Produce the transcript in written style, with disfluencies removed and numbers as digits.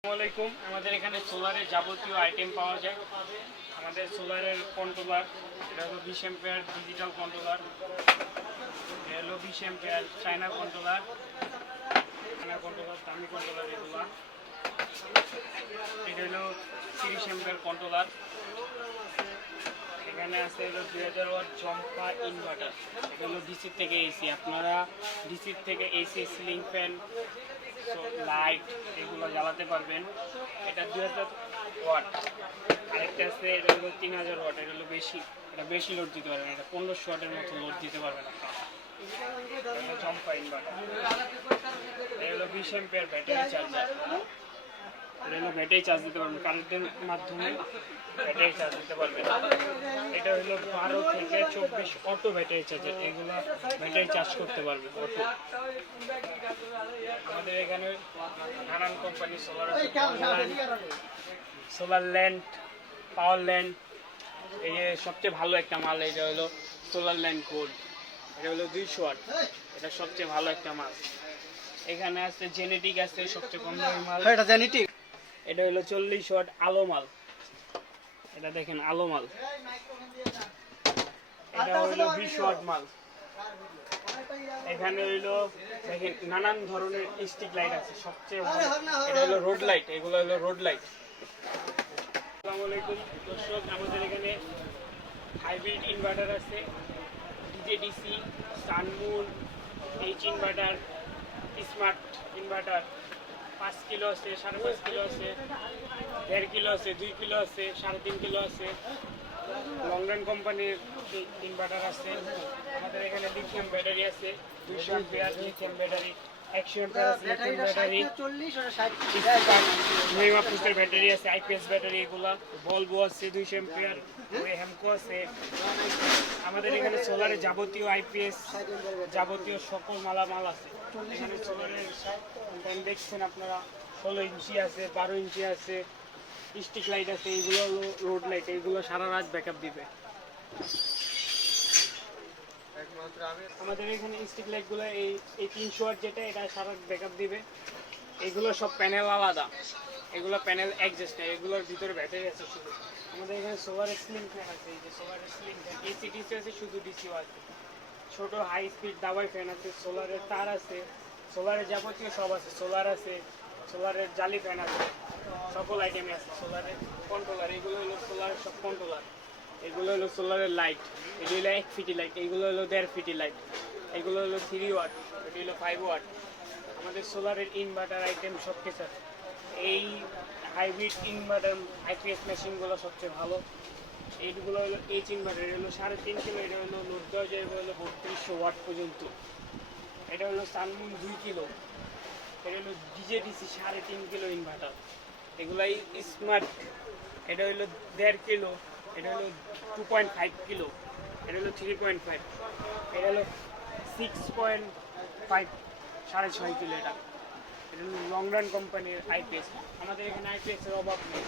আসসালামাইকুম। আমাদের এখানে সোলারের যাবতীয় আইটেম পাওয়া যায়। আমাদের সোলারের কন্ট্রোলার, এটা হলো 20 এম্পিয়ার ডিজিটাল কন্ট্রোলার, এটা হলো 20 এম্পিয়ার চায়না কন্ট্রোলার, দামি কন্ট্রোলার এগুলা। এটা হলো 30 এম্পিয়ার কন্ট্রোলার। এখানে আছে হলো 2000 ওয়াট জম্পা ইনভার্টার। এটা হলো ডিসির থেকে এসি, আপনারা ডিসির থেকে এসি, সিলিং ফ্যান, লাইট এগুলো জ্বালাতে পারবেন। এটা 2000 ওয়াট। আরেকটা আছে, এটা হলো 3000 ওয়াট। এটা হলো বেশি, এটা বেশি লোড দিতে পারবেন, এটা 1500 ওয়াটের মতো লোড দিতে পারবেন আপনারা। জম্পা ইনভার্টার। এটা হলো 20 এম্পিয়ার ব্যাটারি চার্জার। এটা হলো ব্যাটারি চার্জ দিতে পারবেন, কারেন্টের মাধ্যমে ব্যাটারি চার্জ দিতে পারবেন। এটা হলো 12 থেকে 24 অটো ব্যাটারি চার্জার, এগুলো ব্যাটারি চার্জ করতে পারবে অটো। আমাদের এখানে নানান কোম্পানি সোলার আছে, সোলার ল্যান্ড, পাওয়ার ল্যান্ড। এই যে সবচেয়ে ভালো একটা মাল, এটা হলো সোলার ল্যান্ড গোল্ড। এটা হলো 200 ওয়াট, এটা সবচেয়ে ভালো একটা মাল। এখানে আছে জেনেটিক, আছে সবচেয়ে কম দামি মাল। এটা জেনেটিক, এটা হলো 40 ওয়াট আলো মাল। এটা দেখেন আলো মাল। এটা হলো 20 ওয়াট মাল। এখানে হইলো দেখেন নানান ধরনের স্টিক লাইট আছে, সবচেয়ে ভালো এটা হলো রোড লাইট, এগুলো হলো রোড লাইট। আসসালামু আলাইকুম দর্শক, আমাদের এখানে হাইব্রিড ইনভার্টার আছে, DJDC, Sunmoon, H inverter, smart inverter. 5 kilo আছে, 5.5 কিলো আছে, 1.5 কিলো আছে, 2 কিলো আছে, 3.5 কিলো আছে। লং রান কোম্পানির ইনভার্টার আছে। আমাদের এখানে লিথিয়াম ব্যাটারি আছে, 200 এম্পিয়ার লিথিয়াম ব্যাটারি, 100 এম্পিয়ার আছে লিথিয়াম ব্যাটারি, মহিমাপুষ্টের ব্যাটারি আছে, আইপিএস ব্যাটারি এগুলা, ভলভো আছে 200 এম্পিয়ার, হেমকো আছে। আমাদের এখানে সোলারের যাবতীয় আইপিএস, যাবতীয় সকল মালামাল আছে। এখানে সোলারের দেখছেন আপনারা 16 ইঞ্চি আছে, 12 ইঞ্চি আছে, স্টিক লাইট আছে, এইগুলো হলো রোড লাইট, এইগুলো সারা রাত ব্যাকআপ দিবে। আমাদের এখানে স্টিক লাইটগুলো এই 300 ওয়াট যেটা, এটা সারা রাত ব্যাকআপ দিবে। এগুলো সব প্যানেল আলাদা, এগুলো প্যানেল অ্যাডজাস্ট, এগুলোর ভিতরে ব্যাটারি আছে শুধু। আমাদের এখানে সোলারের সিলিং ফ্যান আছে, এই যে সোলারের সিলিং ফ্যান, এসি ডিসি আছে, শুধু ডিসিও আছে। ছোট হাই স্পিড দাবাই ফ্যান আছে, সোলারের তার আছে, সোলারের যাবতীয় সব আছে, সোলার আছে, সোলারের জালি ফ্যান আছে, সকল আইটেমই আছে। সোলারের কন্ট্রোলার, এগুলো হলো সোলারের সব কন্ট্রোলার। এগুলো হলো সোলারের লাইট, এগুলো হলো 1 ফিটি লাইট, এইগুলো হলো 1.5 ফিটি লাইট, এগুলো হলো 3 ওয়াট, এটি হলো 5 ওয়াট। আমাদের সোলারের ইনভার্টার আইটেম সব কিছু আছে। এই হাইব্রিড ইনভার্টার আইপিএস মেশিনগুলো সবচেয়ে ভালো। এইগুলো হলো এইচ ইনভার্টার, এটা হলো 3.5 কিলো, এটা হলো লোড দেওয়া যায় হলো 3200 ওয়াট পর্যন্ত। এটা হলো সানমুন 2 কিলো, এটা হলো ডিজেডিসি 3.5 কিলো ইনভার্টার। এগুলাই স্মার্ট, এটা হলো 1.5 কিলো, এটা হলো 2.5 কিলো, এটা হলো 3.5, এটা হলো 6.5, 6.5 কিলো। এটা এটা হলো লং রান কোম্পানির আইপিএস। আমাদের এখানে আইপিএস এর অভাব নেই।